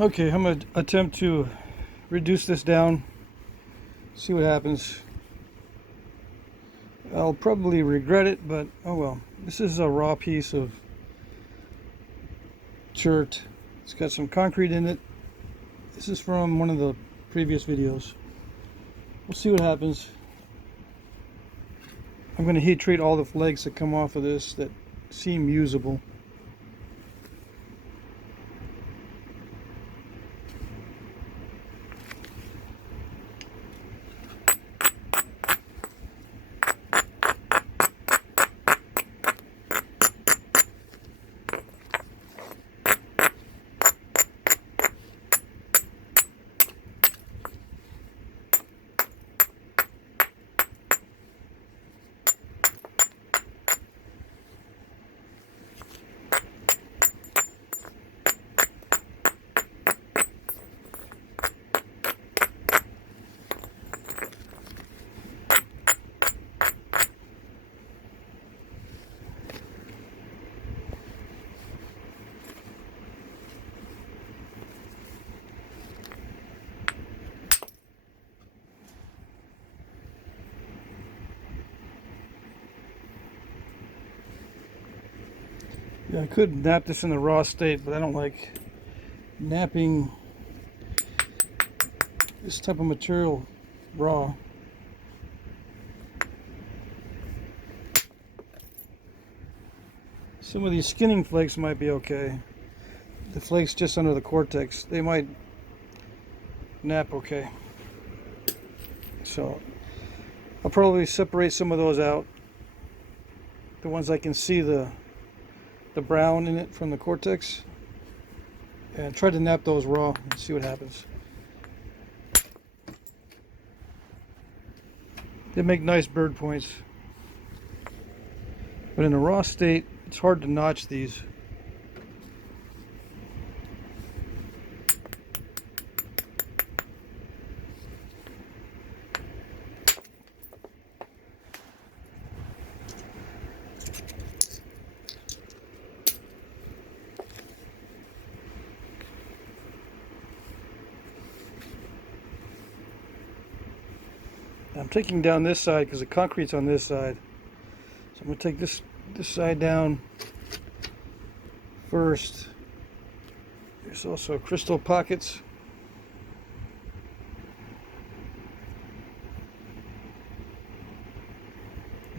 Okay, I'm going to attempt to reduce this down, see what happens. I'll probably regret it, but oh well. This is a raw piece of chert. It's got some concrete in it. This is from one of the previous videos. We'll see what happens. I'm going to heat treat all the flakes that come off of this that seem usable. Yeah, I could knap this in the raw state, but I don't like knapping this type of material raw. Some of these skinning flakes might be okay. The flakes just under the cortex, they might knap okay. So I'll probably separate some of those out. The ones I can see the brown in it from the cortex, and try to knap those raw and see what happens. They make nice bird points, but in a raw state it's hard to notch these. I'm taking down this side because the concrete's on this side. So I'm going to take this side down first. There's also crystal pockets.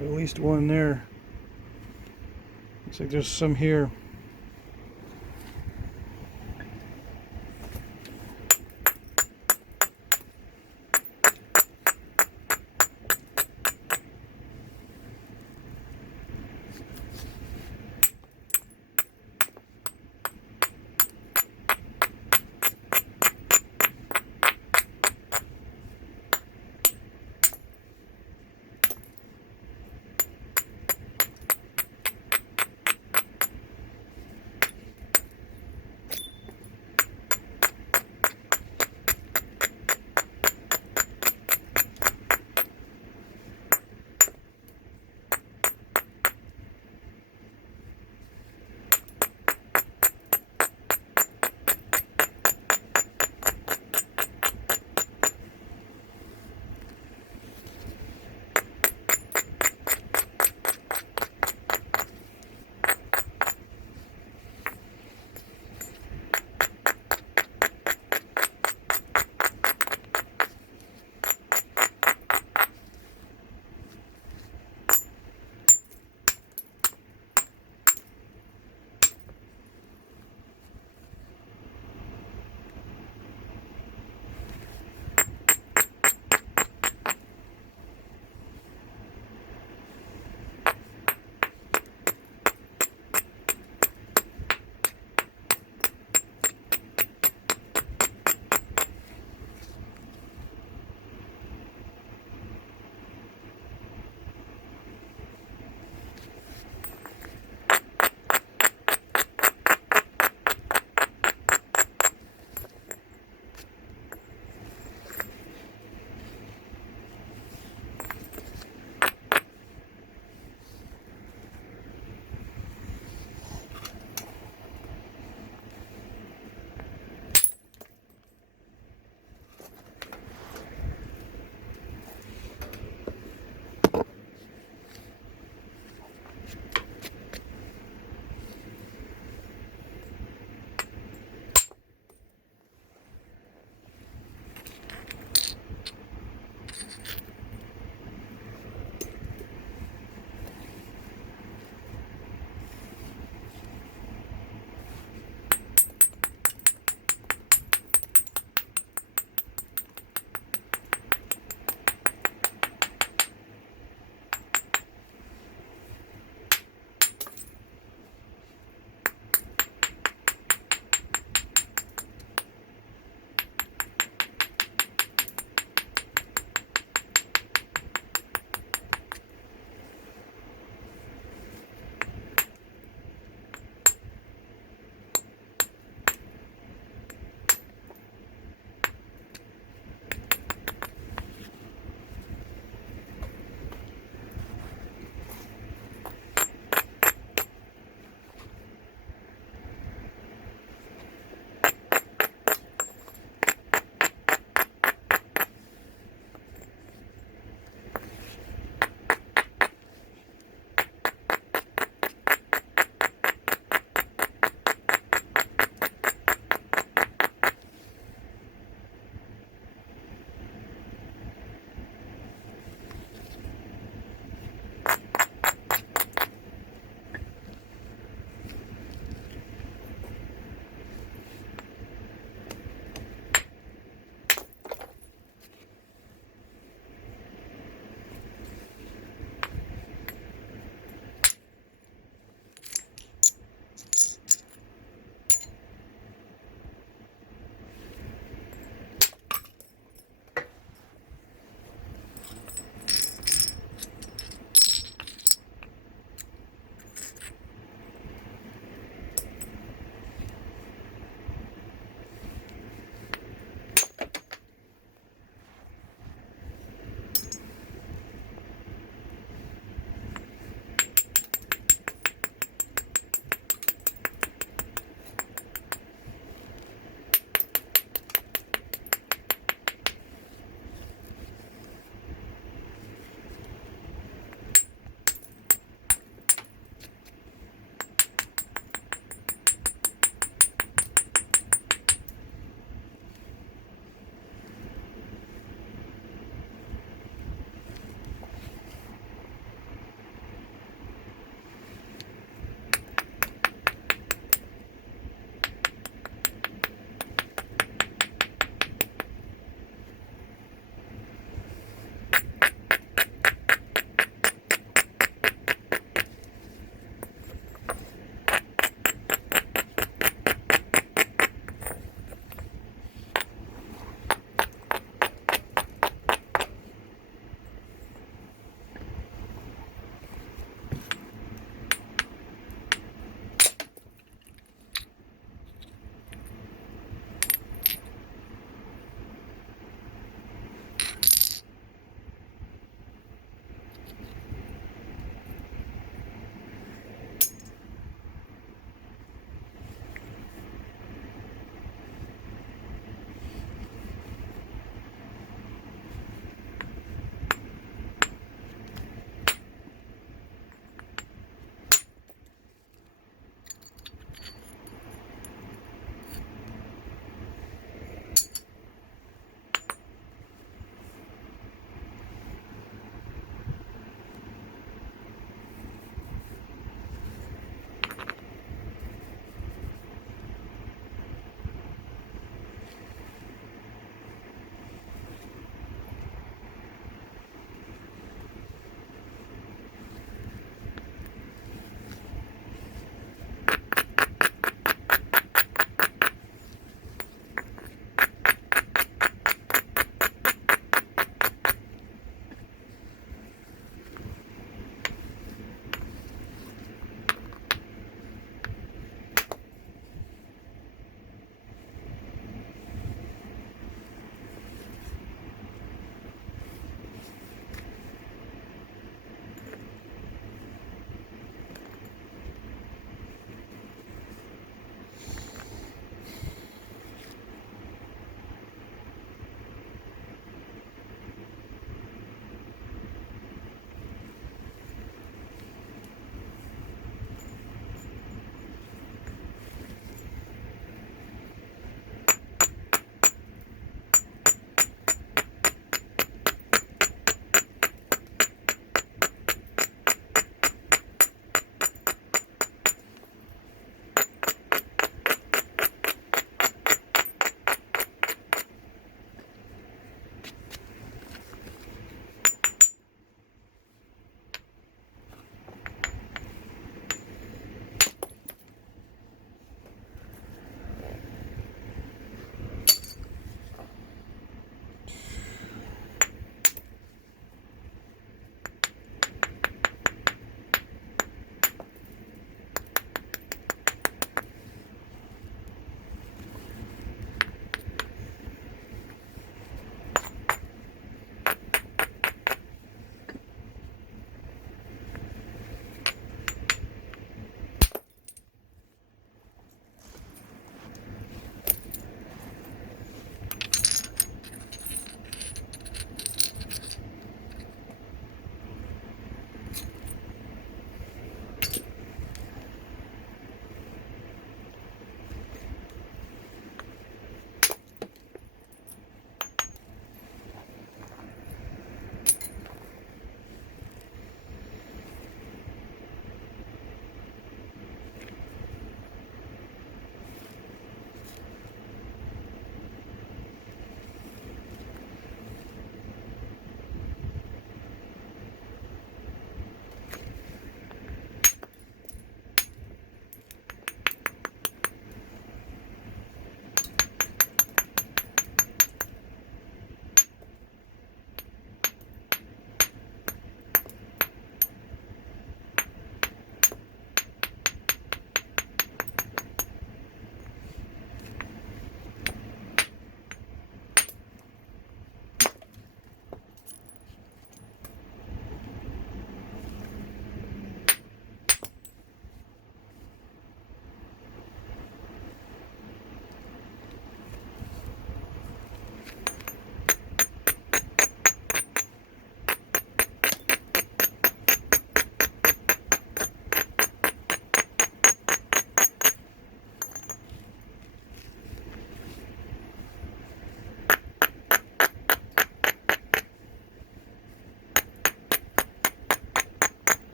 At least one there. Looks like there's some here.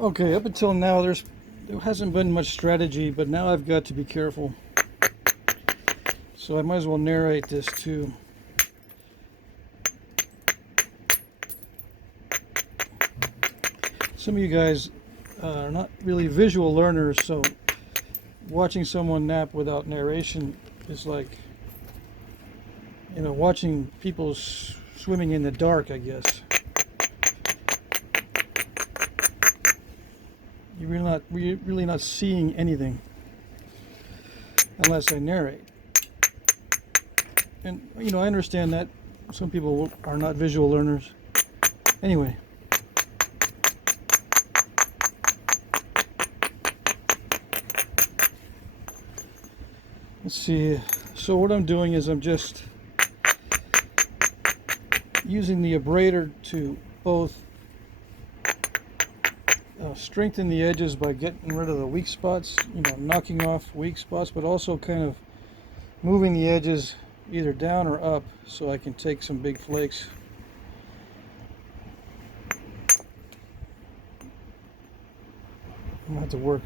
Okay, up until now there hasn't been much strategy, but now I've got to be careful. So I might as well narrate this too. Some of you guys are not really visual learners, so watching someone knap without narration is like, you know, watching people swimming in the dark, I guess. You're really not seeing anything unless I narrate. And, you know, I understand that some people are not visual learners. Anyway. Let's see. So what I'm doing is I'm just using the abrader to both strengthen the edges by getting rid of the weak spots, you know, knocking off weak spots, but also kind of moving the edges either down or up so I can take some big flakes. I'm going to have to work.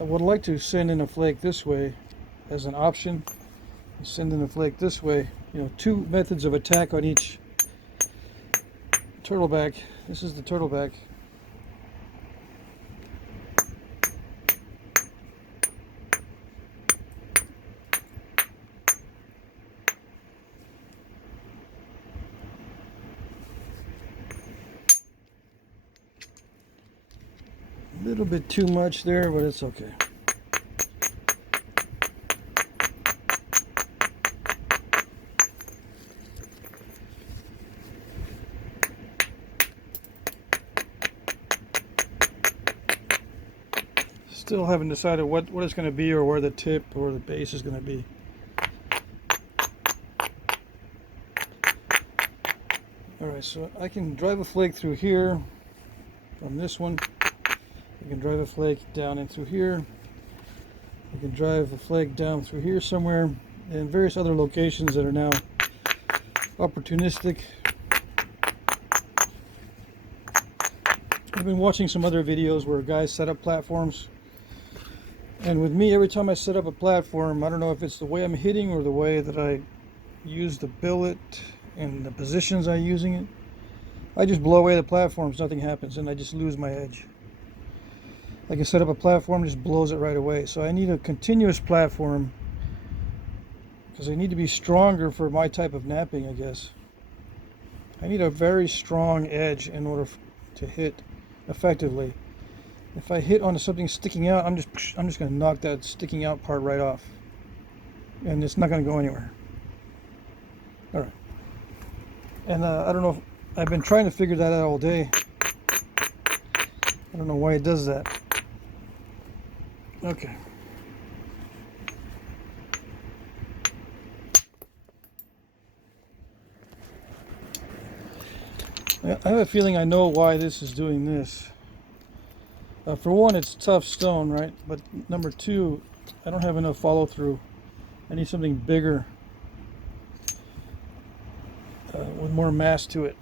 I would like to send in a flake this way as an option. Send in a flake this way. You know, two methods of attack on each turtleback. This is the turtleback. A little bit too much there, but it's okay. Still haven't decided what it's going to be or where the tip or the base is going to be. Alright, so I can drive a flake through here from this one. I can drive a flake down in through here. I can drive a flake down through here somewhere, and various other locations that are now opportunistic. I've been watching some other videos where guys set up platforms. And with me, every time I set up a platform, I don't know if it's the way I'm hitting or the way that I use the billet and the positions I'm using it. I just blow away the platforms, nothing happens, and I just lose my edge. Like I set up a platform, just blows it right away. So I need a continuous platform because I need to be stronger for my type of knapping, I guess. I need a very strong edge in order to hit effectively. If I hit on something sticking out, I'm just going to knock that sticking out part right off, and it's not going to go anywhere. All right. And I don't know if I've been trying to figure that out all day. I don't know why it does that. Okay. I have a feeling I know why this is doing this. For one, it's tough stone, right? But number two, I don't have enough follow through. I need something bigger with more mass to it.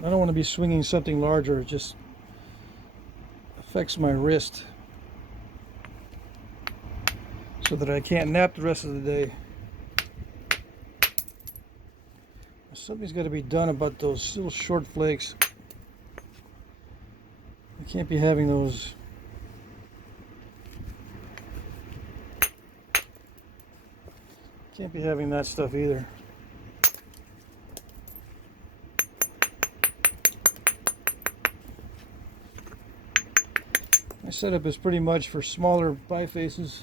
I don't want to be swinging something larger. It just affects my wrist so that I can't nap the rest of the day. Something's got to be done about those little short flakes. I can't be having those. Can't be having that stuff either. My setup is pretty much for smaller bifaces.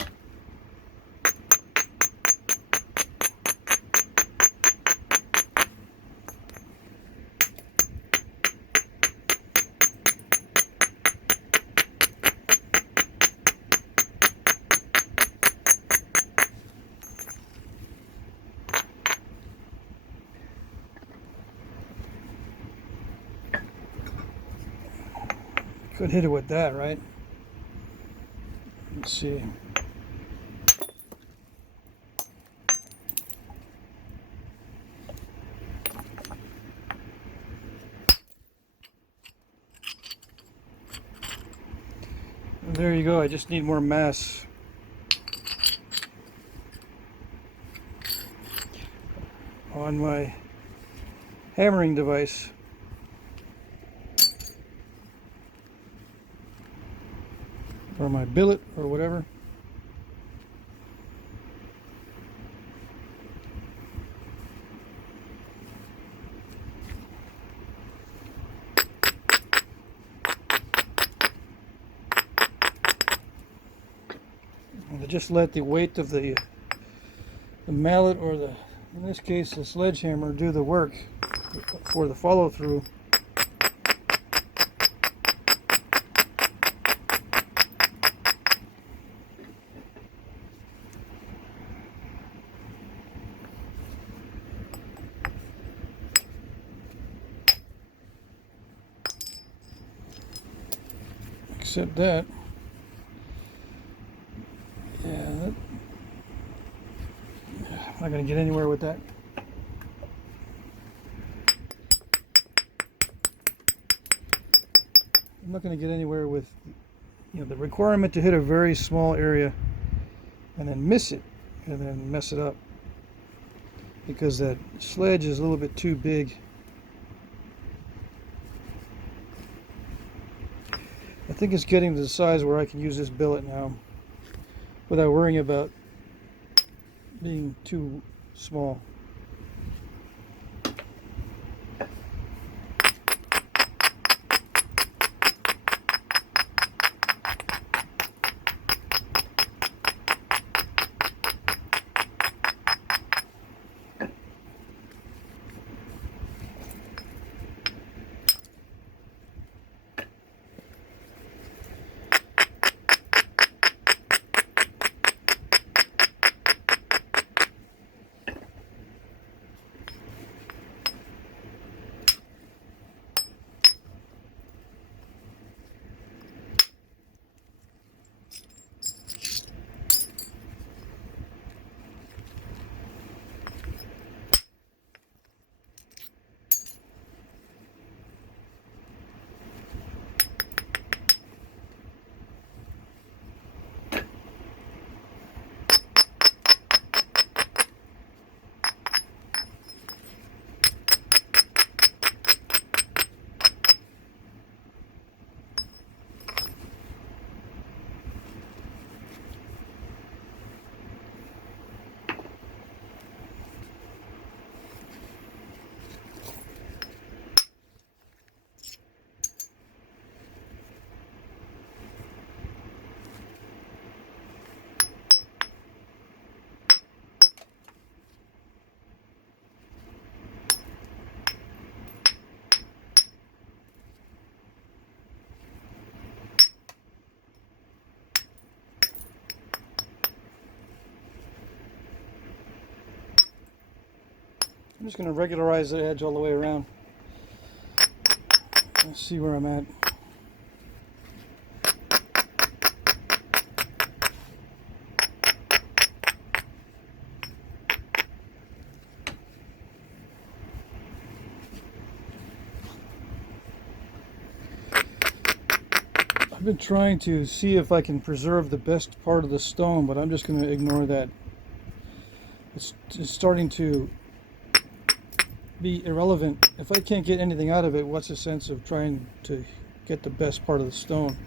Could hit it with that, right? Let's see. There you go. I just need more mass. On my hammering device. Or my billet or whatever. And to just let the weight of the mallet, or in this case the sledgehammer, do the work for the follow through. Except that, I'm not going to get anywhere with that. I'm not going to get anywhere with, the requirement to hit a very small area and then miss it and then mess it up, because that sledge is a little bit too big. I think it's getting to the size where I can use this billet now without worrying about being too small. I'm just going to regularize the edge all the way around. Let's see where I'm at. I've been trying to see if I can preserve the best part of the stone, but I'm just going to ignore that. It's starting to be irrelevant. If I can't get anything out of it, what's the sense of trying to get the best part of the stone?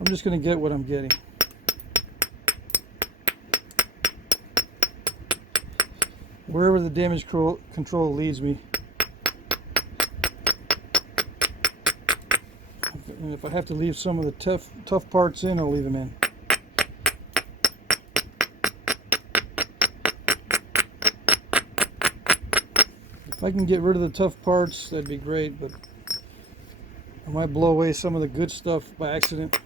I'm just going to get what I'm getting. Wherever the damage control leads me. And if I have to leave some of the tough parts in, I'll leave them in. If I can get rid of the tough parts, that'd be great, but I might blow away some of the good stuff by accident.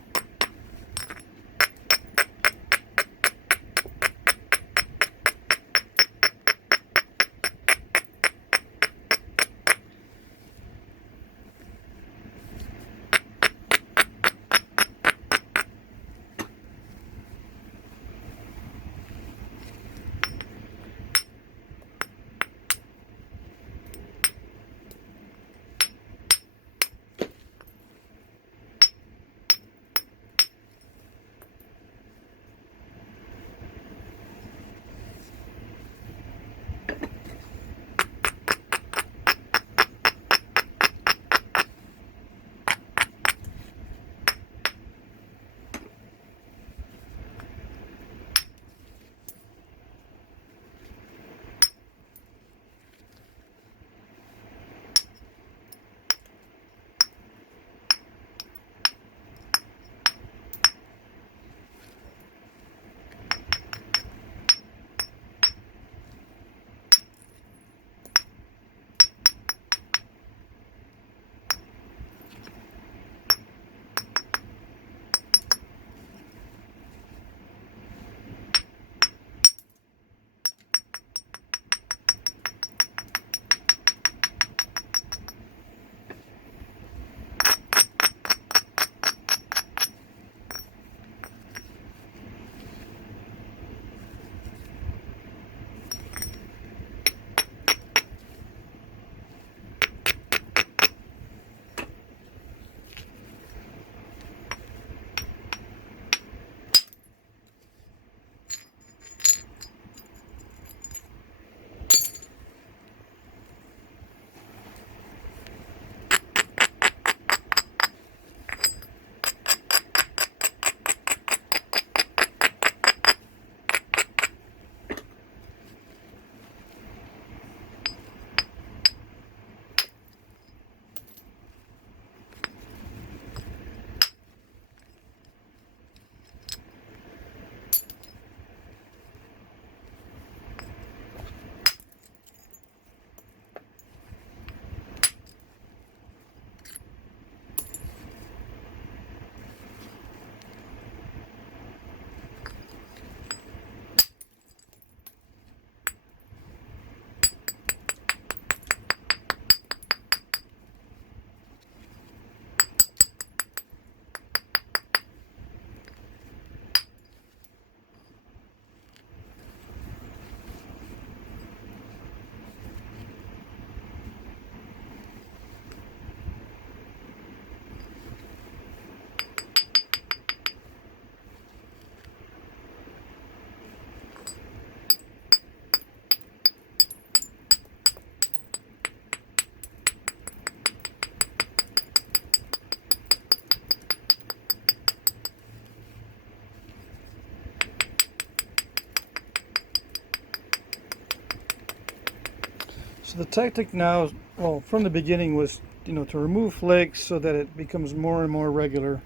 So the tactic now, well, from the beginning was, to remove flakes so that it becomes more and more regular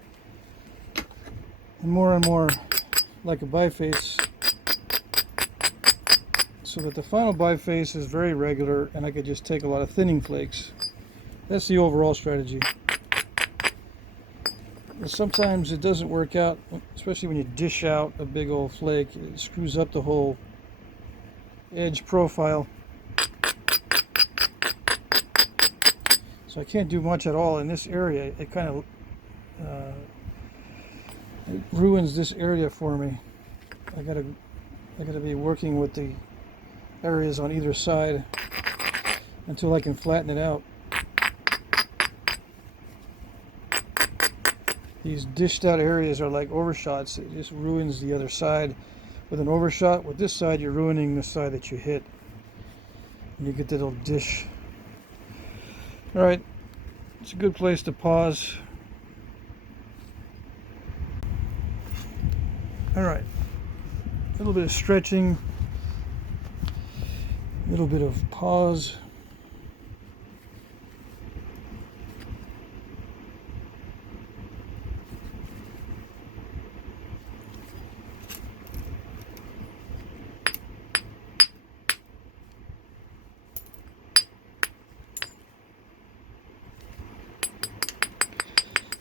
and more like a biface, so that the final biface is very regular and I could just take a lot of thinning flakes. That's the overall strategy. But sometimes it doesn't work out, especially when you dish out a big old flake. It screws up the whole edge profile. So I can't do much at all in this area. It kind of it ruins this area for me. I gotta be working with the areas on either side until I can flatten it out. These dished out areas are like overshots. It just ruins the other side. With an overshot, with this side, you're ruining the side that you hit. And you get that little dish. Alright, it's a good place to pause. Alright, a little bit of stretching, a little bit of pause.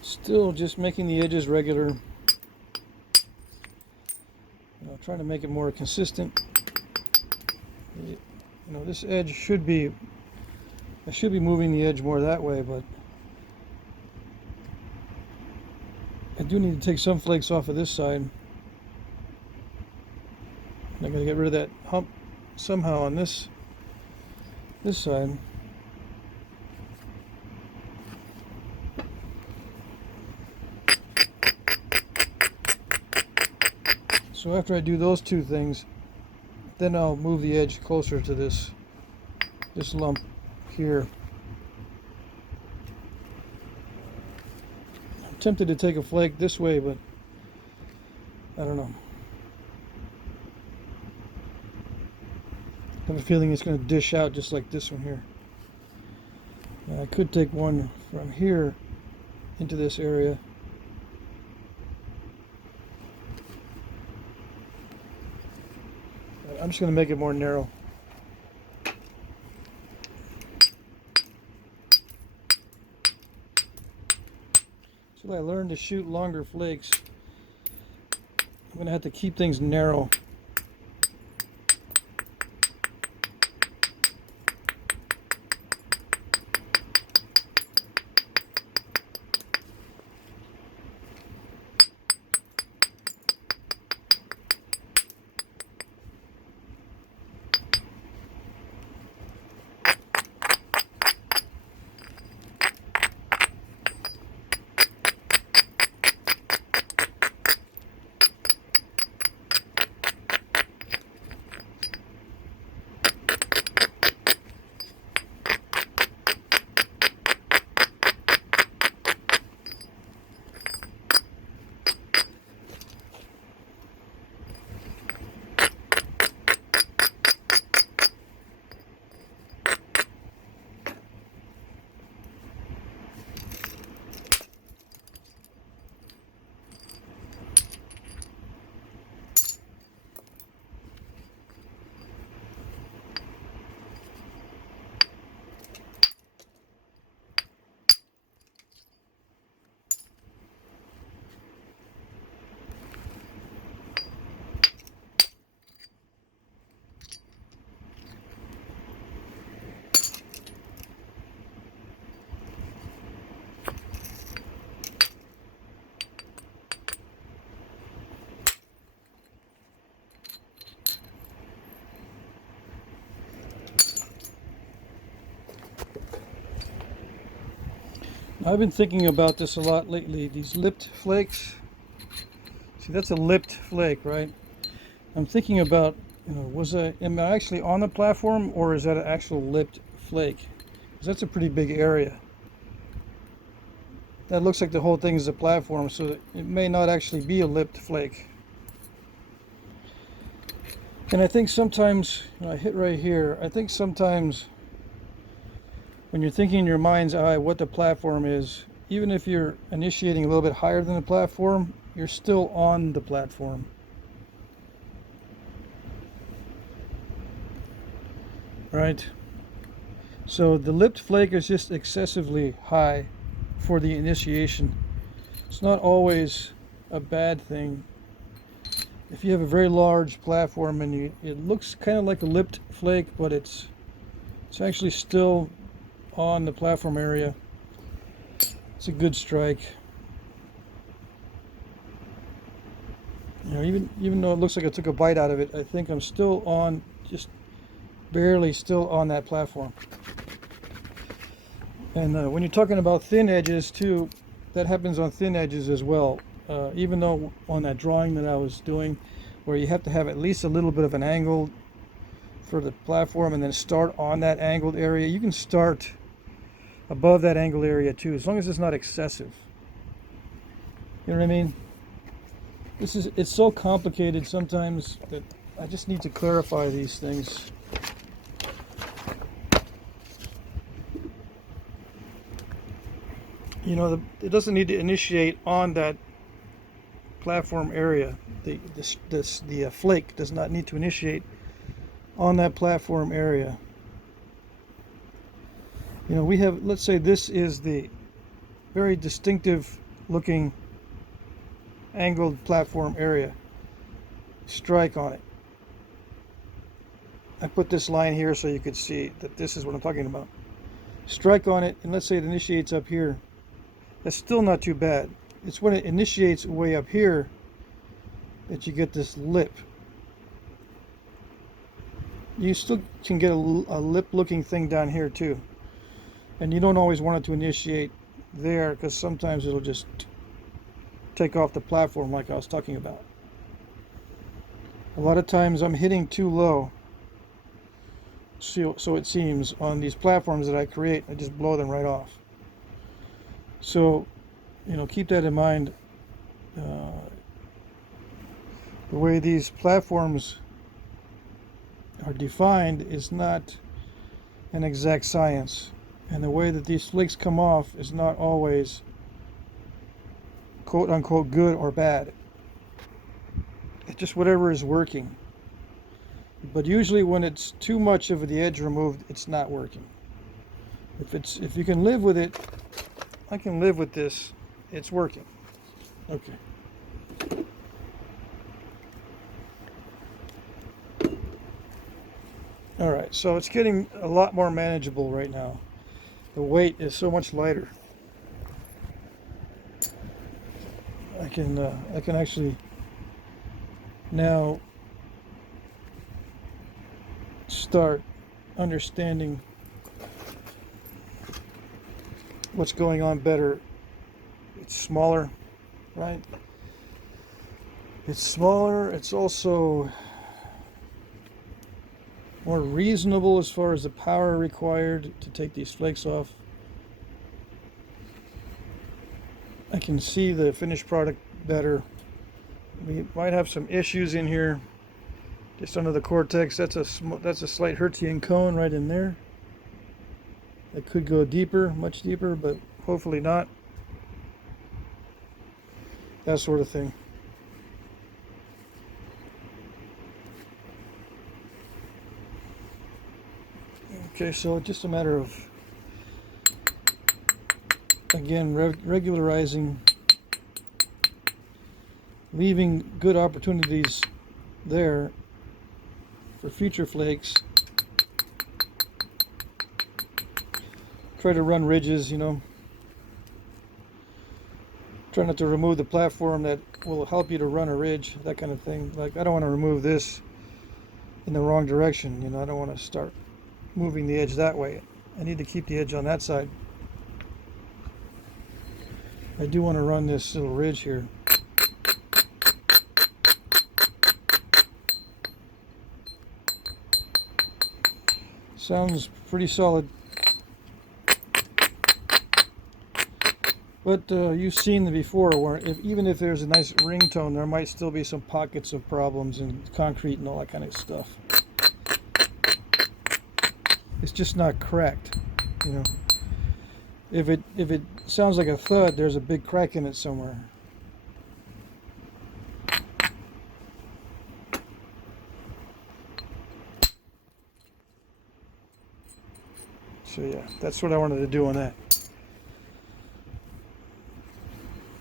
Still just making the edges regular. Trying to make it more consistent. This edge should be, I should be moving the edge more that way, but I do need to take some flakes off of this side. I gotta get rid of that hump somehow on this side. So after I do those two things, then I'll move the edge closer to this lump here. I'm tempted to take a flake this way, but I don't know. I have a feeling it's going to dish out just like this one here. And I could take one from here into this area. I'm just going to make it more narrow. So I learned to shoot longer flakes. I'm going to have to keep things narrow. I've been thinking about this a lot lately, these lipped flakes. See, that's a lipped flake, right? I'm thinking about, am I actually on the platform, or is that an actual lipped flake? Because that's a pretty big area. That looks like the whole thing is a platform, so it may not actually be a lipped flake. And I think sometimes, I hit right here, I think sometimes when you're thinking in your mind's eye what the platform is, even if you're initiating a little bit higher than the platform, you're still on the platform. Right? So the lipped flake is just excessively high for the initiation. It's not always a bad thing. If you have a very large platform and it looks kind of like a lipped flake, but it's actually still on the platform area, it's a good strike. You know, even though it looks like I took a bite out of it, I think I'm still on, just barely still on that platform. And when you're talking about thin edges too, that happens on thin edges as well. Even though on that drawing that I was doing, where you have to have at least a little bit of an angle for the platform and then start on that angled area, you can start above that angled area too, as long as it's not excessive. You know what I mean? It's so complicated sometimes that I just need to clarify these things. You know, it doesn't need to initiate on that platform area. The flake does not need to initiate on that platform area. You know, we have, let's say this is the very distinctive looking angled platform area. Strike on it. I put this line here so you could see that this is what I'm talking about. Strike on it, and let's say it initiates up here. That's still not too bad. It's when it initiates way up here that you get this lip. You still can get a lip looking thing down here too. And you don't always want it to initiate there, because sometimes it'll just take off the platform like I was talking about. A lot of times I'm hitting too low, so it seems, on these platforms that I create. I just blow them right off. So, you know, keep that in mind. The way these platforms are defined is not an exact science, and the way that these flakes come off is not always quote unquote good or bad. It's just whatever is working. But usually when it's too much of the edge removed, it's not working. If you can live with it, I can live with this, it's working. Okay. All right, so it's getting a lot more manageable right now. The weight is so much lighter. I can actually now start understanding what's going on better. It's smaller, right? It's smaller. It's also more reasonable as far as the power required to take these flakes off. I can see the finished product better. We might have some issues in here, just under the cortex. That's a slight Hertzian cone right in there. It could go deeper, much deeper, but hopefully not. That sort of thing. Okay, so just a matter of, again, regularizing, leaving good opportunities there for future flakes. Try to run ridges, you know. Try not to remove the platform that will help you to run a ridge, that kind of thing. Like, I don't want to remove this in the wrong direction, you know. I don't want to start moving the edge that way. I need to keep the edge on that side. I do want to run this little ridge here. Sounds pretty solid. But you've seen them before, where even if there's a nice ringtone, there might still be some pockets of problems in concrete and all that kind of stuff. It's just not correct, you know. If it sounds like a thud, there's a big crack in it somewhere. So yeah, that's what I wanted to do on that.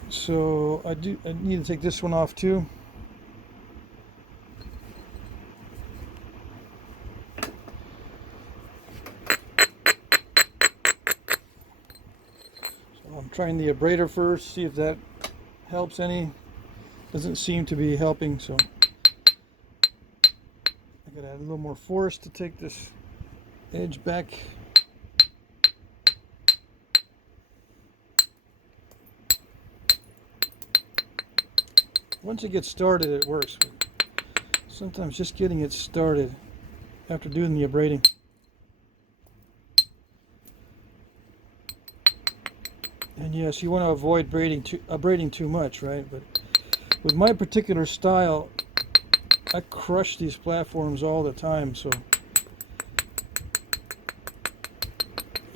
So I need to take this one off too. So I'm trying the abrader first, see if that helps any. Doesn't seem to be helping, so I gotta add a little more force to take this edge back. Once it gets started, it works. But sometimes just getting it started after doing the abrading. And yes, you want to avoid abrading too much, right? But with my particular style, I crush these platforms all the time, so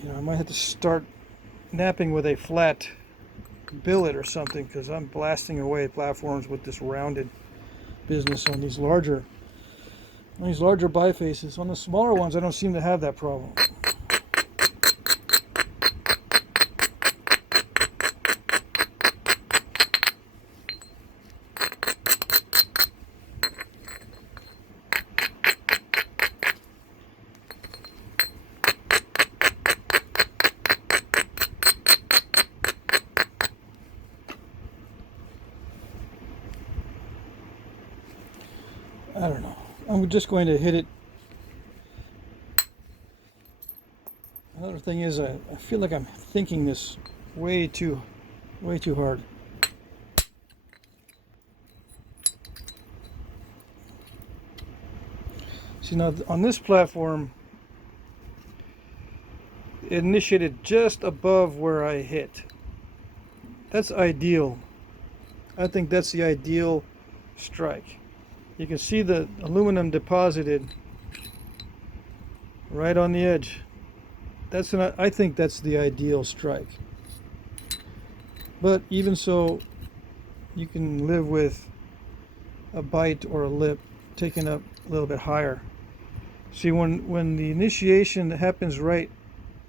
I might have to start knapping with a flat billet or something, because I'm blasting away platforms with this rounded business on these larger bifaces. On the smaller ones, I don't seem to have that problem. I don't know. I'm just going to hit it. Another thing is I feel like I'm thinking this way too hard. See, now on this platform, it initiated just above where I hit. That's ideal. I think that's the ideal strike. You can see the aluminum deposited right on the edge. I think that's the ideal strike. But even so, you can live with a bite or a lip taken up a little bit higher. See, when the initiation happens right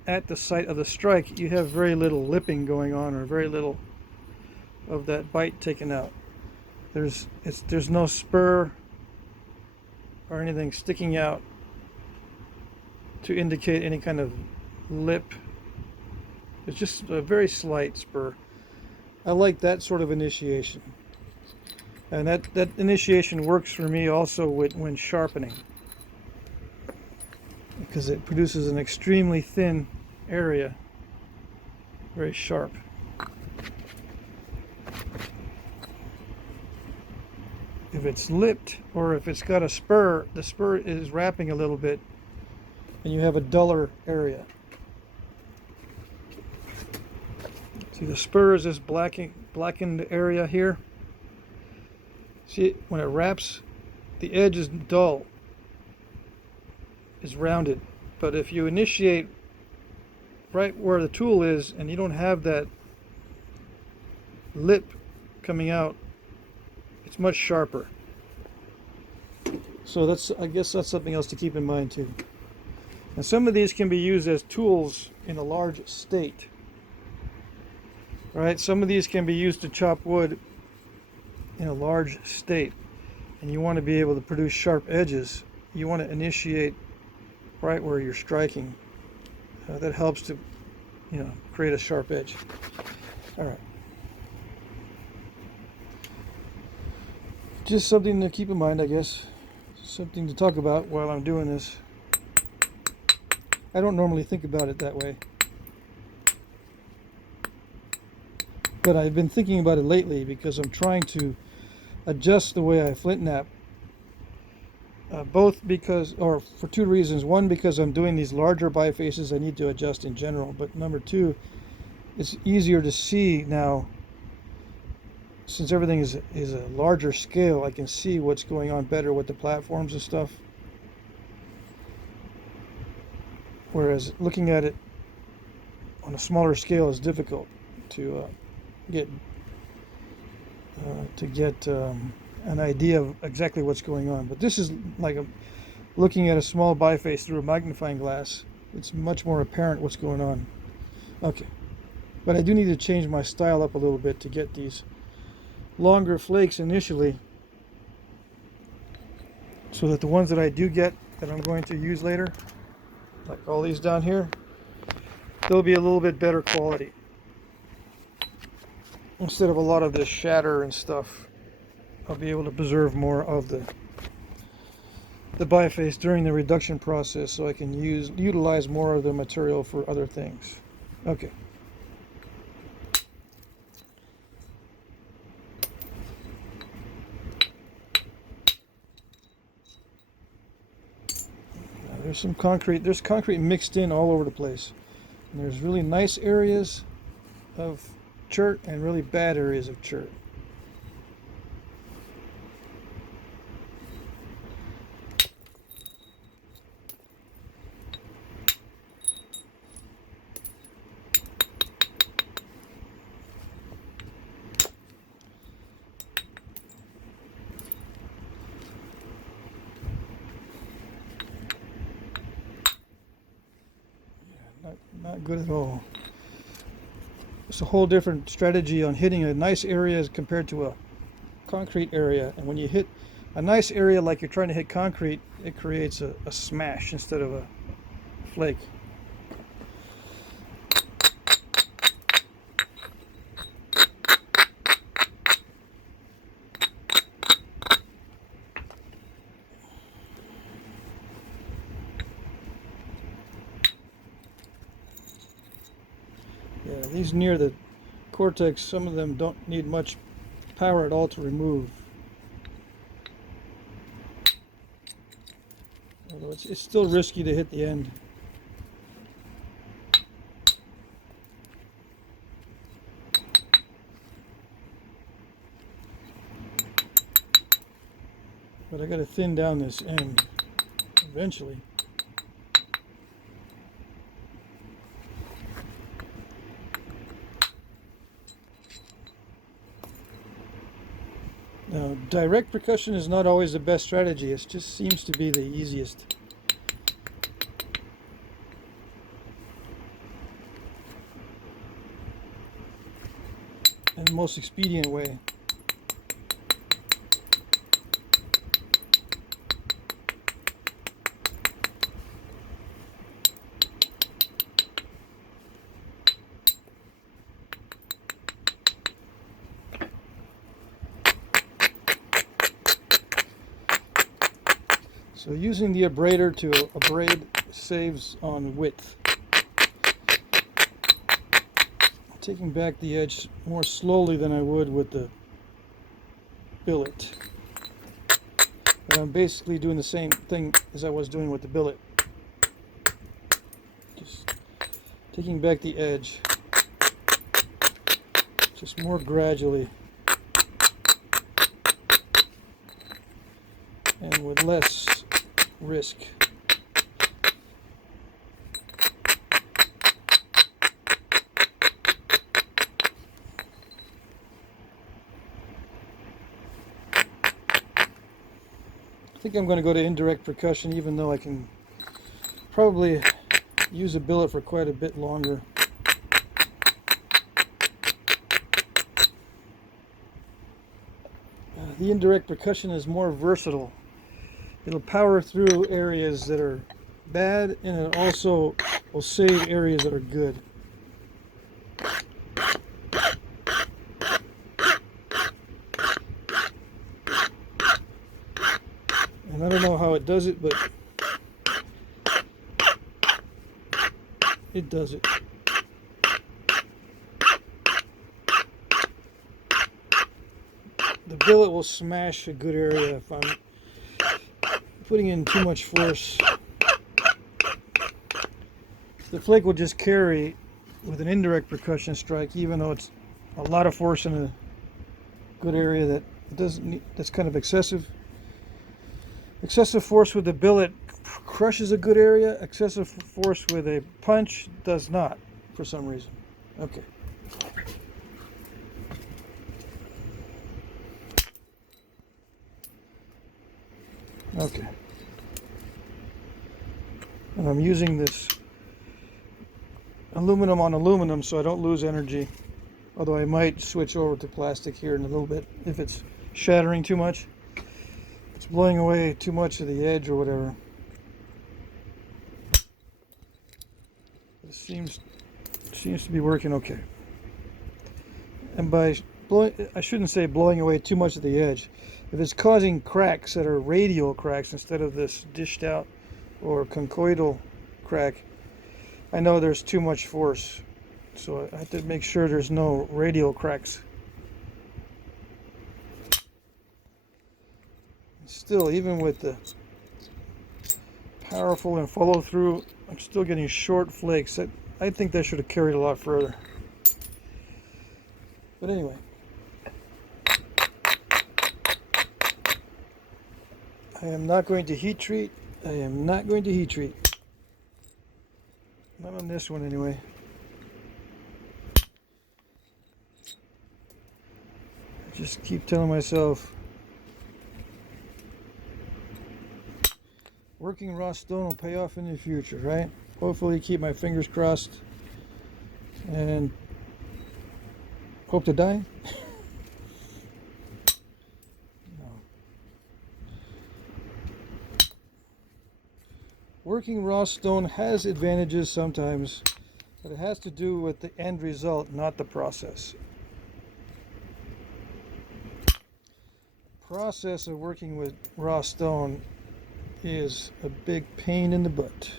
at the site of the strike, you have very little lipping going on, or very little of that bite taken out. There's no spur or anything sticking out to indicate any kind of lip. It's just a very slight spur. I like that sort of initiation, and that initiation works for me also when sharpening, because it produces an extremely thin area, very sharp. If it's lipped, or if it's got a spur, the spur is wrapping a little bit and you have a duller area. See, the spur is this blackened area here. See, when it wraps, the edge is dull, is rounded. But if you initiate right where the tool is and you don't have that lip coming out, it's much sharper. So I guess that's something else to keep in mind too. And some of these can be used as tools in a large state. Right? Some of these can be used to chop wood in a large state. And you want to be able to produce sharp edges. You want to initiate right where you're striking. That helps to, create a sharp edge. All right. Just something to keep in mind, I guess. Something to talk about while I'm doing this. I don't normally think about it that way, but I've been thinking about it lately because I'm trying to adjust the way I flint knap. For two reasons. One, because I'm doing these larger bifaces, I need to adjust in general. But number two, it's easier to see now. Since everything is a larger scale, I can see what's going on better with the platforms and stuff. Whereas looking at it on a smaller scale is difficult to get an idea of exactly what's going on. But this is like looking at a small biface through a magnifying glass. It's much more apparent what's going on. Okay, but I do need to change my style up a little bit to get these longer flakes initially, so that the ones that I do get that I'm going to use later, like all these down here, they'll be a little bit better quality instead of a lot of this shatter and stuff. I'll be able to preserve more of the biface during the reduction process, so I can utilize more of the material for other things. Okay. Now there's some concrete. There's concrete mixed in all over the place. And there's really nice areas of chert and really bad areas of chert. Not good at all. It's a whole different strategy on hitting a nice area as compared to a concrete area. And when you hit a nice area like you're trying to hit concrete, it creates a smash instead of a flake. Yeah, these near the cortex, some of them don't need much power at all to remove. Although it's still risky to hit the end. But I got to thin down this end eventually. Now, direct percussion is not always the best strategy. It just seems to be the easiest. And most expedient way. So using the abrader to abrade saves on width. Taking back the edge more slowly than I would with the billet. And I'm basically doing the same thing as I was doing with the billet. Just taking back the edge. Just more gradually. And with less risk. I think I'm going to go to indirect percussion, even though I can probably use a billet for quite a bit longer. The indirect percussion is more versatile. It'll power through areas that are bad, and it also will save areas that are good. And I don't know how it does it, but it does it. The billet will smash a good area if I'm putting in too much force. The flake will just carry with an indirect percussion strike, even though it's a lot of force in a good area that it doesn't need, that's kind of excessive. Excessive force with the billet crushes a good area. Excessive force with a punch does not. for some reason. Okay. Okay. And I'm using this aluminum on aluminum so I don't lose energy. Although I might switch over to plastic here in a little bit if it's shattering too much. If it's blowing away too much of the edge or whatever. It seems to be working okay. And by blowing, I shouldn't say blowing away too much of the edge. If it's causing cracks that are radial cracks instead of this dished out or conchoidal crack, I know there's too much force. So I have to make sure there's no radial cracks. Still, even with the powerful and follow through, I'm still getting short flakes. I think that should have carried a lot further. But anyway. I am not going to heat treat. I am not going to heat treat. Not on this one anyway. I just keep telling myself, working raw stone will pay off in the future, right? Hopefully keep my fingers crossed and hope to die. No. Working raw stone has advantages sometimes, but it has to do with the end result, not the process. The process of working with raw stone is a big pain in the butt.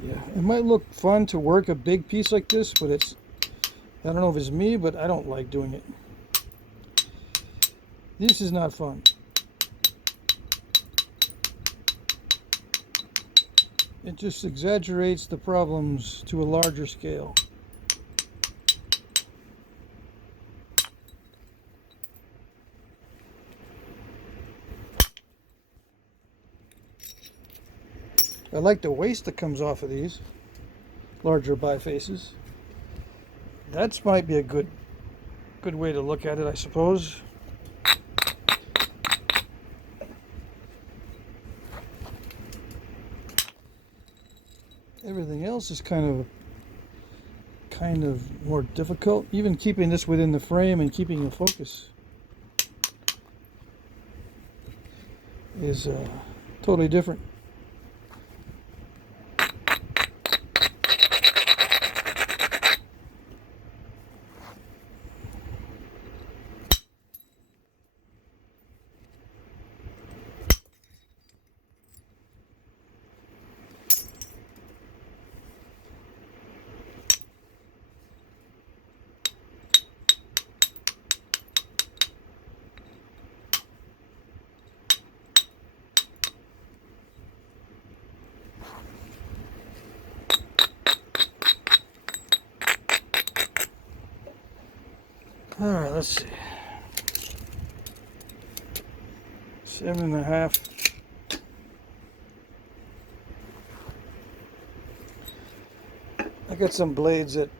Yeah, it might look fun to work a big piece like this, but I don't know if it's me, but I don't like doing it. This is not fun. It just exaggerates the problems to a larger scale. I like the waste that comes off of these larger bifaces. That might be a good way to look at it, I suppose. Everything else is kind of more difficult. Even keeping this within the frame and keeping the focus is totally different. All right, let's see. 7.5. I got some blades that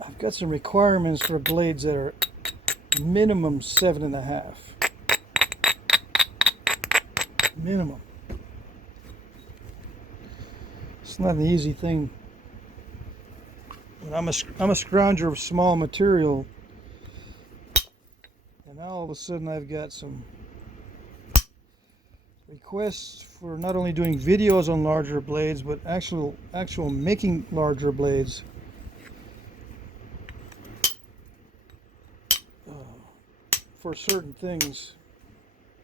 I've got some requirements for blades that are minimum 7.5. Minimum. It's not an easy thing. I'm a scrounger of small material, and now all of a sudden I've got some requests for not only doing videos on larger blades, but actual making larger blades. For certain things,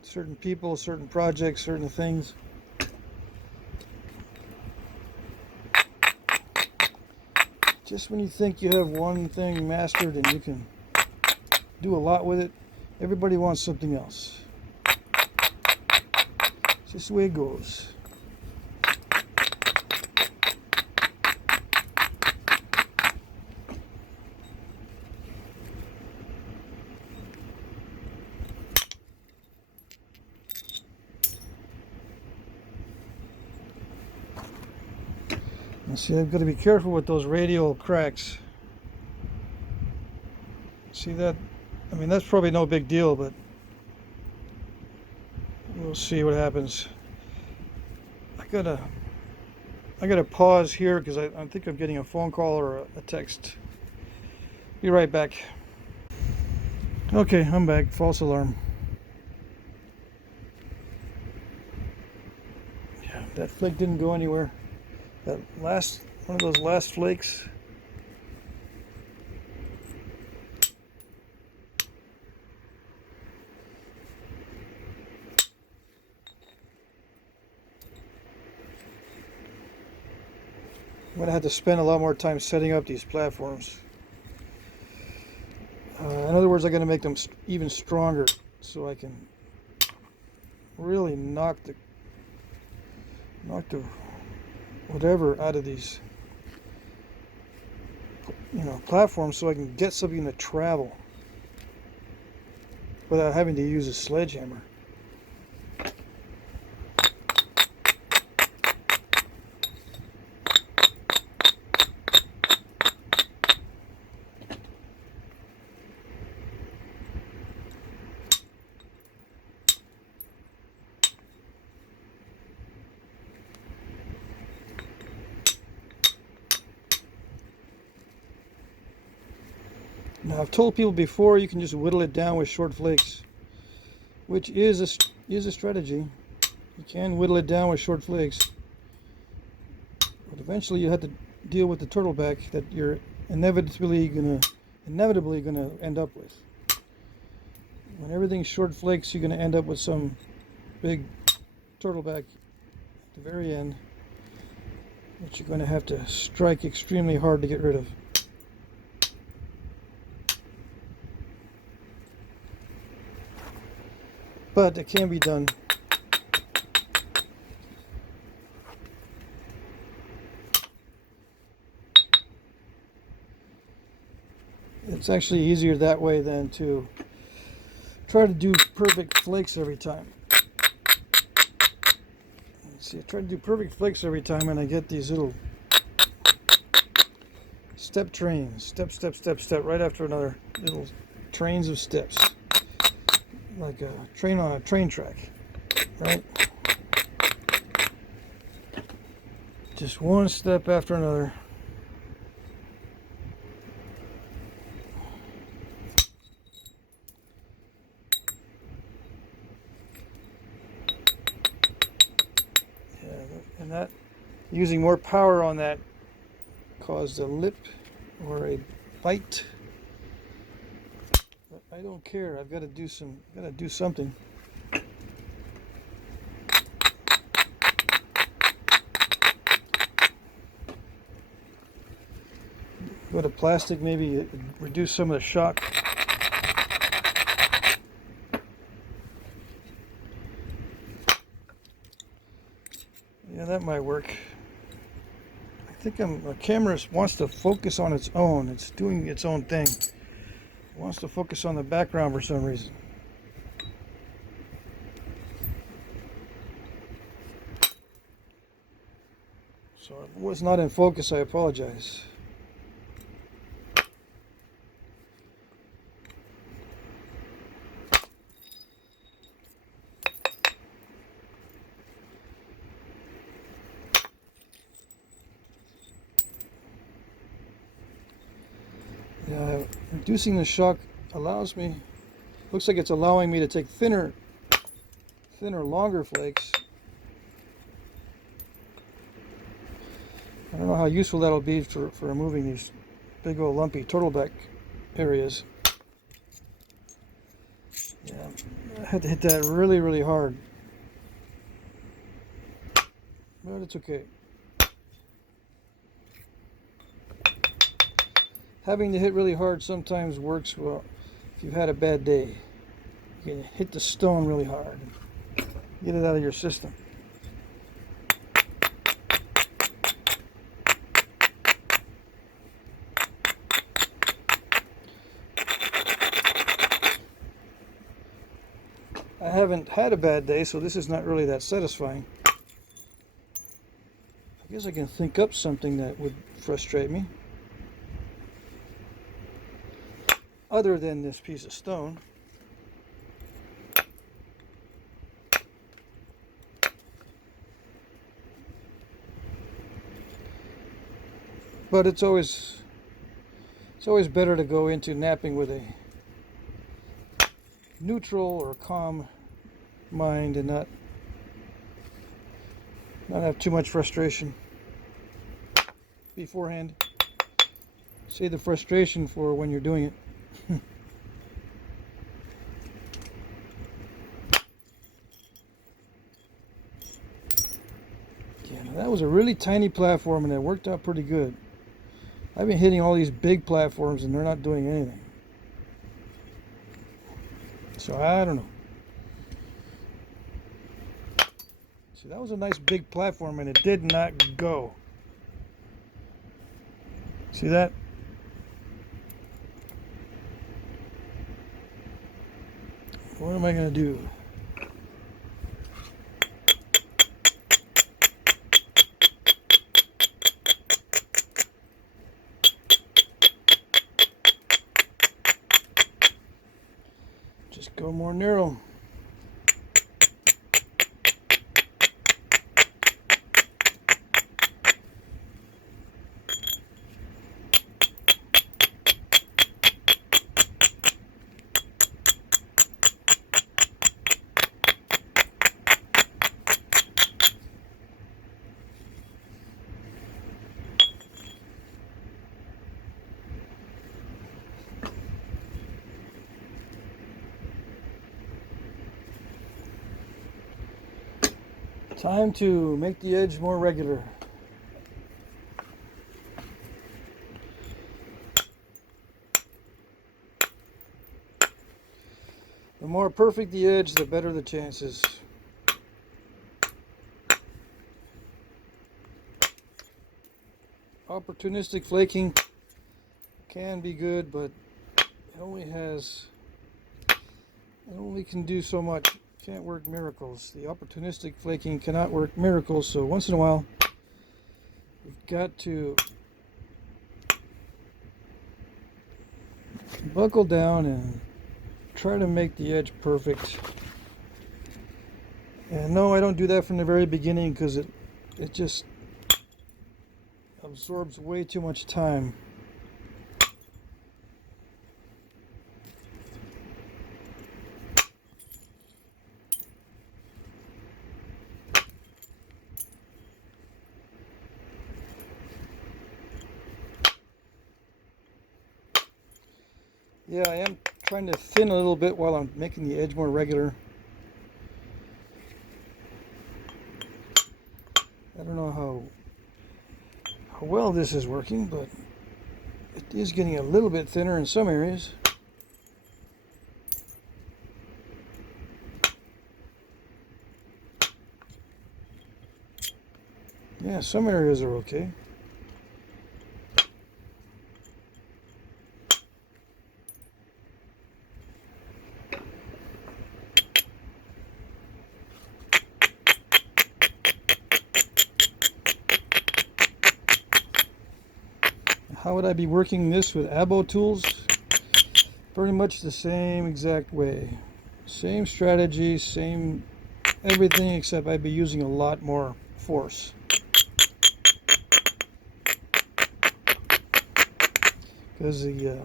certain people, certain projects, certain things. Just when you think you have one thing mastered and you can do a lot with it, everybody wants something else. It's just the way it goes. See, I've got to be careful with those radial cracks. See that? I mean, that's probably no big deal, but we'll see what happens. I gotta pause here because I think I'm getting a phone call or a text. Be right back. Okay, I'm back. False alarm. Yeah, that flake didn't go anywhere. That last one of those last flakes. I'm gonna have to spend a lot more time setting up these platforms. In other words, I'm gonna make them even stronger so I can really knock the whatever out of these, platforms, so I can get something to travel without having to use a sledgehammer. Now, I've told people before you can just whittle it down with short flakes, which is a strategy. You can whittle it down with short flakes, but eventually you have to deal with the turtleback that you're inevitably gonna end up with. When everything's short flakes, you're gonna end up with some big turtleback at the very end, which you're gonna have to strike extremely hard to get rid of. But it can be done. It's actually easier that way than to try to do perfect flakes every time. See, I try to do perfect flakes every time and I get these little step trains, step, step, step, step, right after another, little trains of steps. Like a train on a train track, right? Just one step after another. Yeah, and that, using more power on that caused a lip or a bite. I don't care. I've got to do something. Go to plastic, maybe reduce some of the shock. Yeah, that might work. I think the camera wants to focus on its own. It's doing its own thing. It wants to focus on the background for some reason. So if it was not in focus, I apologize. Reducing the shock looks like it's allowing me to take thinner, longer flakes know how useful that'll be for removing these big old lumpy turtleback areas. Yeah, I had to hit that really, really hard. But it's okay. Having to hit really hard sometimes works well if you've had a bad day. You can hit the stone really hard. Get it out of your system. I haven't had a bad day, so this is not really that satisfying. I guess I can think up something that would frustrate me, other than this piece of stone. But it's always better to go into knapping with a neutral or calm mind and not have too much frustration beforehand. Save the frustration for when you're doing it. Yeah, now that was a really tiny platform and it worked out pretty good. I've been hitting all these big platforms and they're not doing anything. So I don't know. See, that was a nice big platform and it did not go. See that? What am I going to do? Just go more narrow. Time to make the edge more regular. The more perfect the edge, the better the chances. Opportunistic flaking can be good, but it only can do so much. Can't work miracles. The opportunistic flaking cannot work miracles, so once in a while we've got to buckle down and try to make the edge perfect. And no, I don't do that from the very beginning because it just absorbs way too much time. Yeah, I am trying to thin a little bit while I'm making the edge more regular. I don't know how well this is working, but it is getting a little bit thinner in some areas. Yeah, some areas are okay. How would I be working this with abo tools? Pretty much the same exact way. Same strategy, same everything, except I'd be using a lot more force. Because the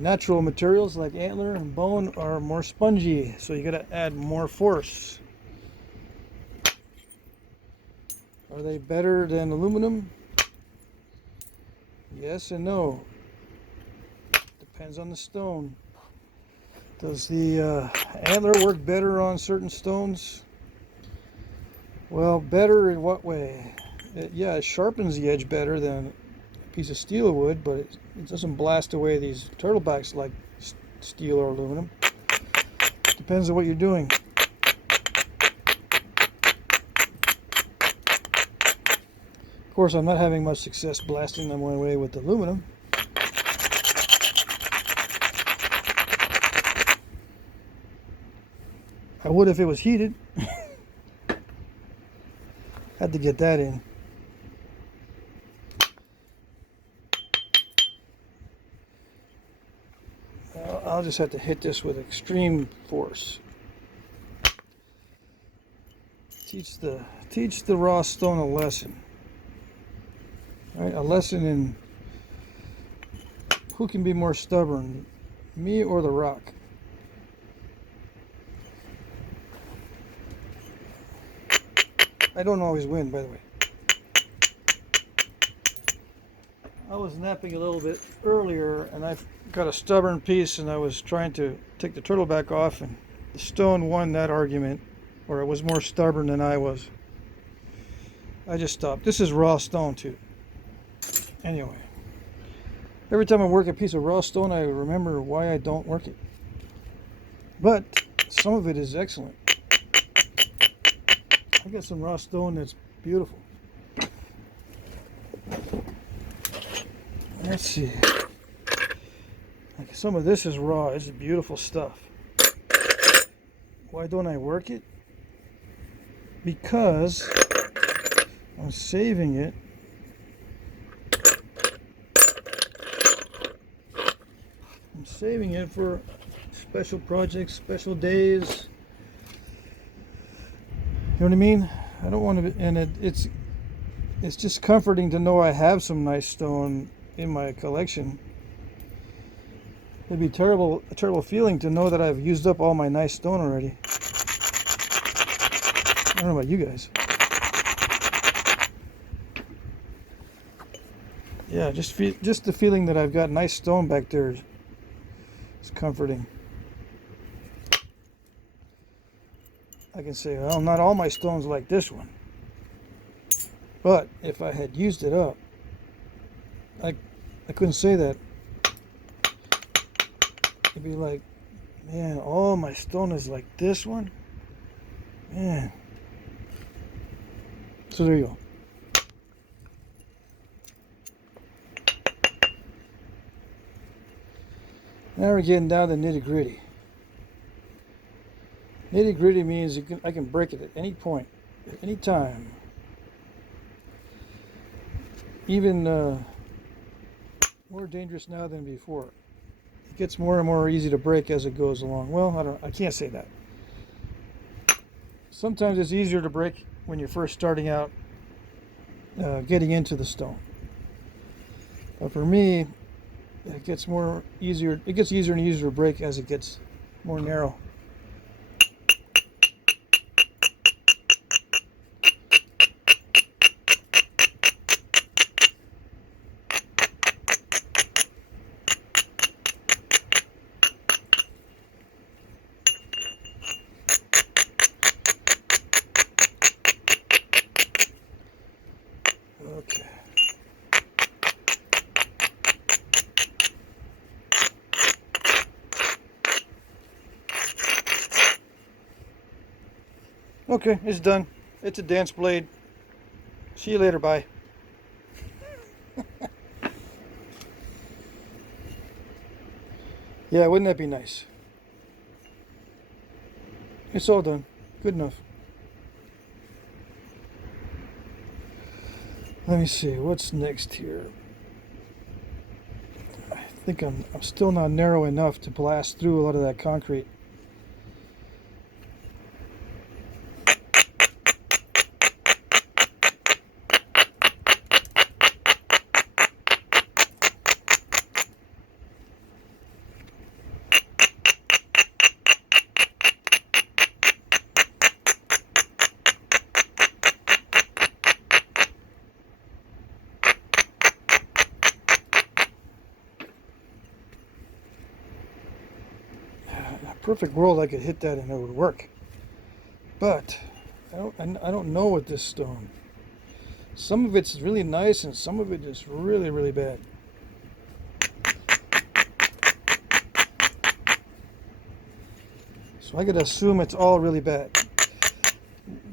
natural materials like antler and bone are more spongy, so you gotta add more force. Are they better than aluminum? Yes and no. Depends on the stone. Does the antler work better on certain stones? Well, better in what way? Yeah, it sharpens the edge better than a piece of steel would, but it doesn't blast away these turtlebacks like steel or aluminum. Depends on what you're doing. Of course, I'm not having much success blasting them away with aluminum. I would if it was heated. Had to get that in. I'll just have to hit this with extreme force. Teach the raw stone a lesson. All right, a lesson in who can be more stubborn, me or the rock. I don't always win, by the way. I was napping a little bit earlier, and I got a stubborn piece, and I was trying to take the turtleback off, and the stone won that argument, or it was more stubborn than I was. I just stopped. This is raw stone too. Anyway, every time I work a piece of raw stone, I remember why I don't work it. But some of it is excellent. I got some raw stone that's beautiful. Let's see. Like some of this is raw. It's beautiful stuff. Why don't I work it? Because I'm saving it. I'm saving it for special projects, special days. You know what I mean? I don't want to, and it's just comforting to know I have some nice stone in my collection. It'd be a terrible feeling to know that I've used up all my nice stone already. I don't know about you guys. Yeah, just the feeling that I've got nice stone back there is comforting. I can say, well, not all my stone's like this one. But if I had used it up, I couldn't say that. It'd be like, man, all my stone is like this one? Man. So there you go. Now we're getting down to nitty gritty. Nitty gritty means I can break it at any point, at any time. Even more dangerous now than before. It gets more and more easy to break as it goes along. Well, I can't say that. Sometimes it's easier to break when you're first starting out, getting into the stone. But for me, it gets easier and easier to break as it gets more narrow. Okay. Okay, it's done. It's a dance blade. See you later, bye. Yeah, wouldn't that be nice? It's all done. Good enough. Let me see, what's next here? I think I'm still not narrow enough to blast through a lot of that concrete. In a perfect world, I could hit that and it would work. But I don't know with this stone. Some of it's really nice and some of it is really, really bad. So I gotta assume it's all really bad.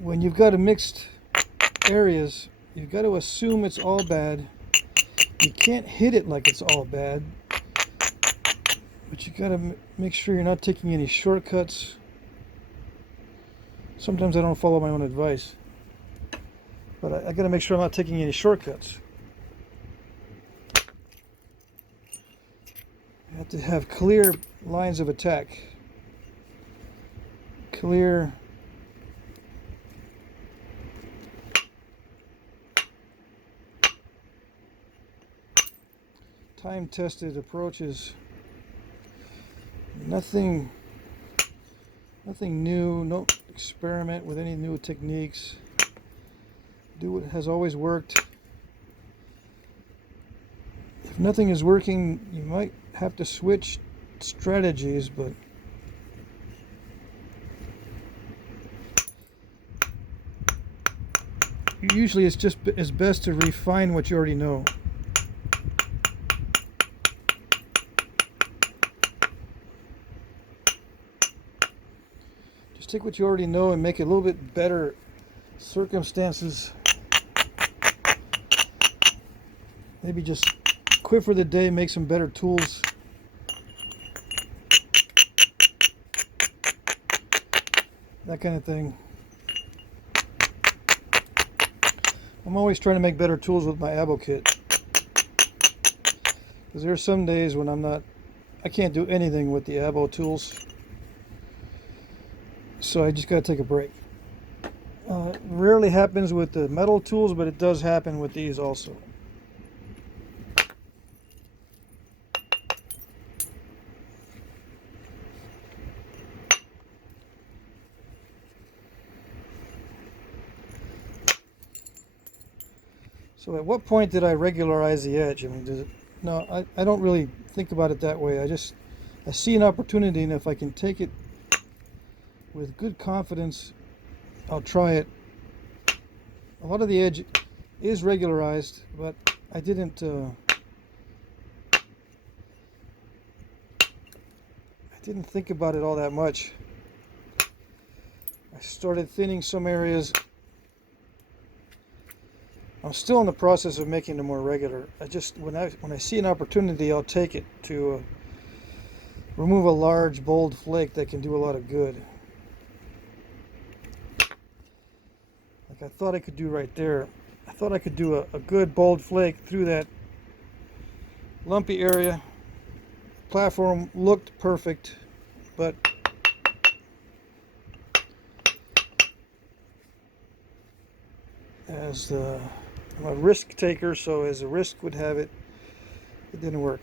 When you've got a mixed areas, you've got to assume it's all bad. You can't hit it like it's all bad, but you got to make sure you're not taking any shortcuts. Sometimes I don't follow my own advice, but I got to make sure I'm not taking any shortcuts. You have to have clear lines of attack, clear time-tested approaches. Nothing new. No experiment with any new techniques. Do what has always worked. If nothing is working, you might have to switch strategies, but usually it's just as best to refine what you already know. Just take what you already know and make it a little bit better circumstances. Maybe just quit for the day, make some better tools. That kind of thing. I'm always trying to make better tools with my abo kit. Because there are some days when I can't do anything with the abo tools. So I just got to take a break. It rarely happens with the metal tools, but it does happen with these also. So at what point did I regularize the edge? I mean, no, I don't really think about it that way. I see an opportunity, and if I can take it with good confidence, I'll try it. A lot of the edge is regularized, but I didn't think about it all that much. I started thinning some areas. I'm still in the process of making them more regular. When I see an opportunity, I'll take it to remove a large bold flake that can do a lot of good. Like I thought I could do right there. I thought I could do a good bold flake through that lumpy area. Platform looked perfect, but I'm a risk taker, so as a risk would have it, it didn't work.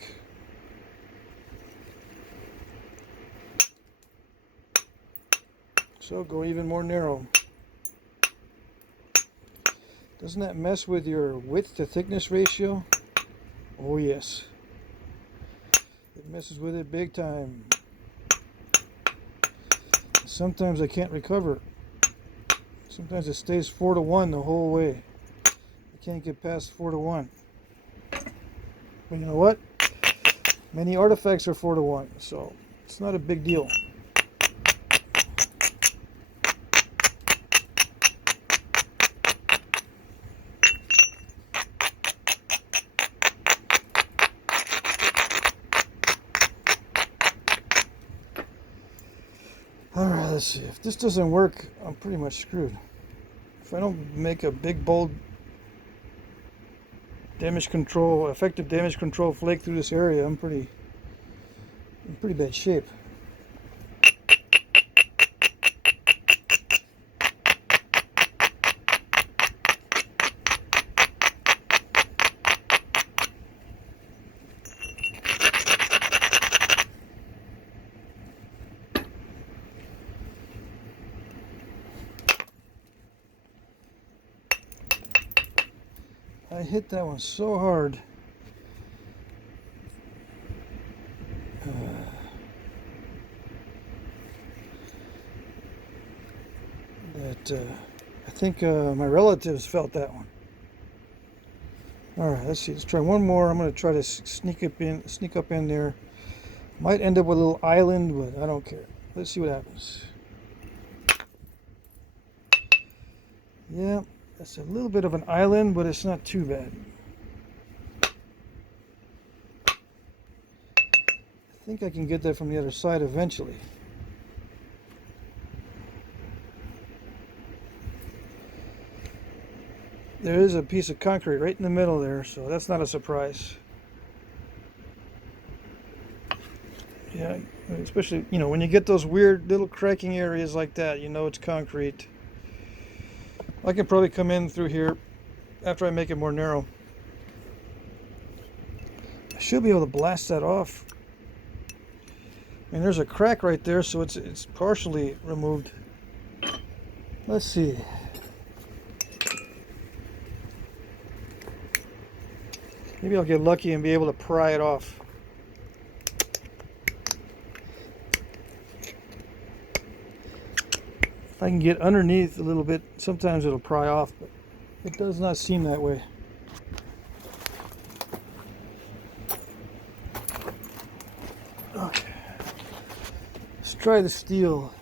So go even more narrow. Doesn't that mess with your width to thickness ratio? Oh yes. It messes with it big time. Sometimes I can't recover. Sometimes it stays 4-to-1 the whole way. I can't get past 4-to-1. But you know what? Many artifacts are 4-to-1, so it's not a big deal. Alright, let's see. If this doesn't work, I'm pretty much screwed. If I don't make a big, bold effective damage control flake through this area, I'm in pretty bad shape. I hit that one so hard. but I think my relatives felt that one. All right, let's see. Let's try one more. I'm going to try to sneak up in there. Might end up with a little island, but I don't care. Let's see what happens. Yeah, that's a little bit of an island, but it's not too bad. I think I can get that from the other side eventually. There is a piece of concrete right in the middle there, so that's not a surprise. Yeah, especially, you know, when you get those weird little cracking areas like that, you know it's concrete. I can probably come in through here after I make it more narrow. I should be able to blast that off. And there's a crack right there, so it's partially removed. Let's see. Maybe I'll get lucky and be able to pry it off. If I can get underneath a little bit, sometimes it'll pry off, but it does not seem that way. Okay. Let's try the steel.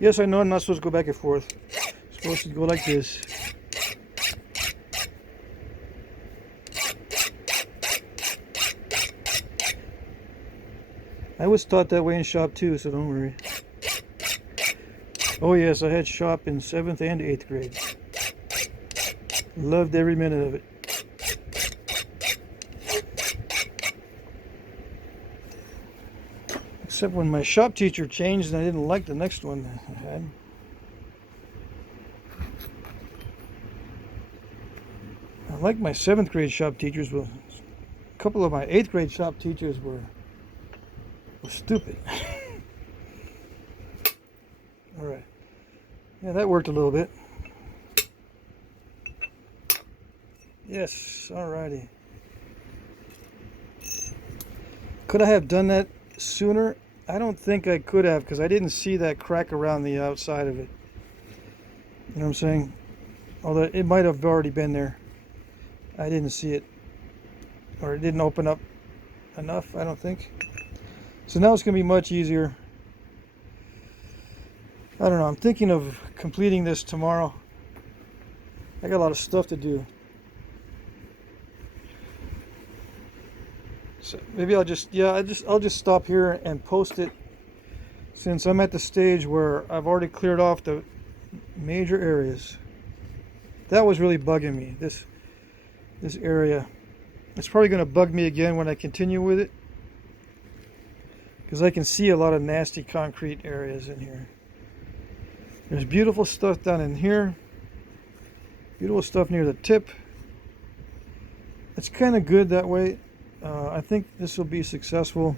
Yes, I know I'm not supposed to go back and forth. I'm supposed to go like this. I was taught that way in shop too, so don't worry. Oh yes, I had shop in 7th and 8th grade. Loved every minute of it. Except when my shop teacher changed and I didn't like the next one I had. I liked my 7th grade shop teachers, but a couple of my 8th grade shop teachers were stupid. Alright. Yeah, that worked a little bit. Yes, alrighty. Could I have done that sooner? I don't think I could have, because I didn't see that crack around the outside of it. You know what I'm saying? Although it might have already been there. I didn't see it. Or it didn't open up enough, I don't think. So now it's going to be much easier. I don't know, I'm thinking of completing this tomorrow. I got a lot of stuff to do. So maybe I'll just stop here and post it, since I'm at the stage where I've already cleared off the major areas. That was really bugging me, this area. It's probably going to bug me again when I continue with it, because I can see a lot of nasty concrete areas in here. There's beautiful stuff down in here, beautiful stuff near the tip. It's kind of good that way. I think this will be successful,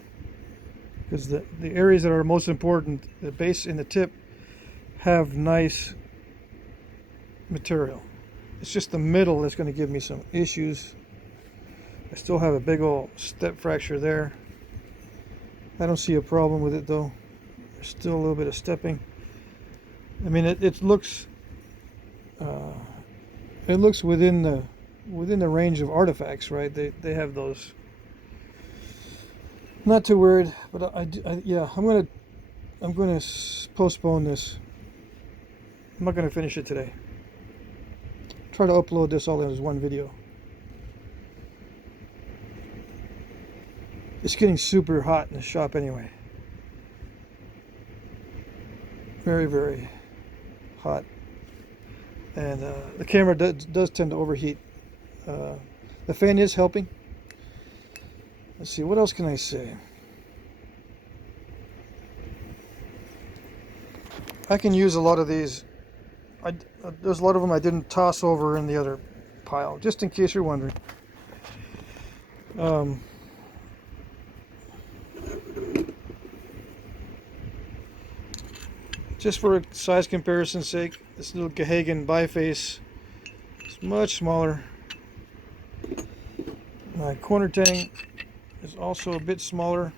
because the areas that are most important, the base and the tip, have nice material. It's just the middle that's going to give me some issues. I still have a big old step fracture there. I don't see a problem with it though. There's still a little bit of stepping. I mean, it looks within the range of artifacts, right? They have those. Not too worried, but yeah, I'm gonna postpone this. I'm not gonna finish it today. Try to upload this all as one video. It's getting super hot in the shop anyway. Very, very hot. And the camera does tend to overheat. The fan is helping. Let's see, what else can I say? I can use a lot of these. There's a lot of them I didn't toss over in the other pile, just in case you're wondering. Just for size comparison's sake, this little Gahagan biface is much smaller. My corner tang is also a bit smaller.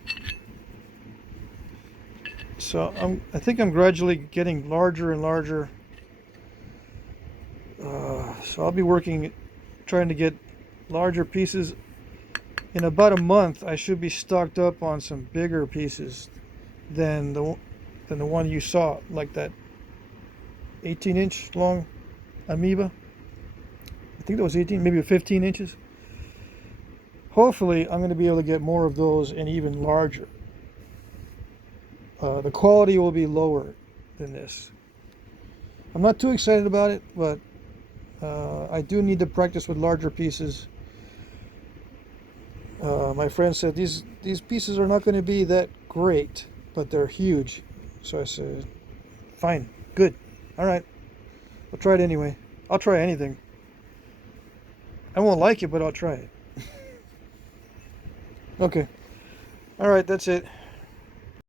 So I think I'm gradually getting larger and larger. So I'll be trying to get larger pieces. In about a month, I should be stocked up on some bigger pieces than the one you saw, like that 18-inch long amoeba. I think that was 18, maybe 15 inches. Hopefully, I'm going to be able to get more of those and even larger. The quality will be lower than this. I'm not too excited about it, but I do need to practice with larger pieces. My friend said these pieces are not going to be that great, but they're huge. So I said, fine, good, all right, I'll try it anyway. I'll try anything. I won't like it, but I'll try it. Okay, all right, that's it.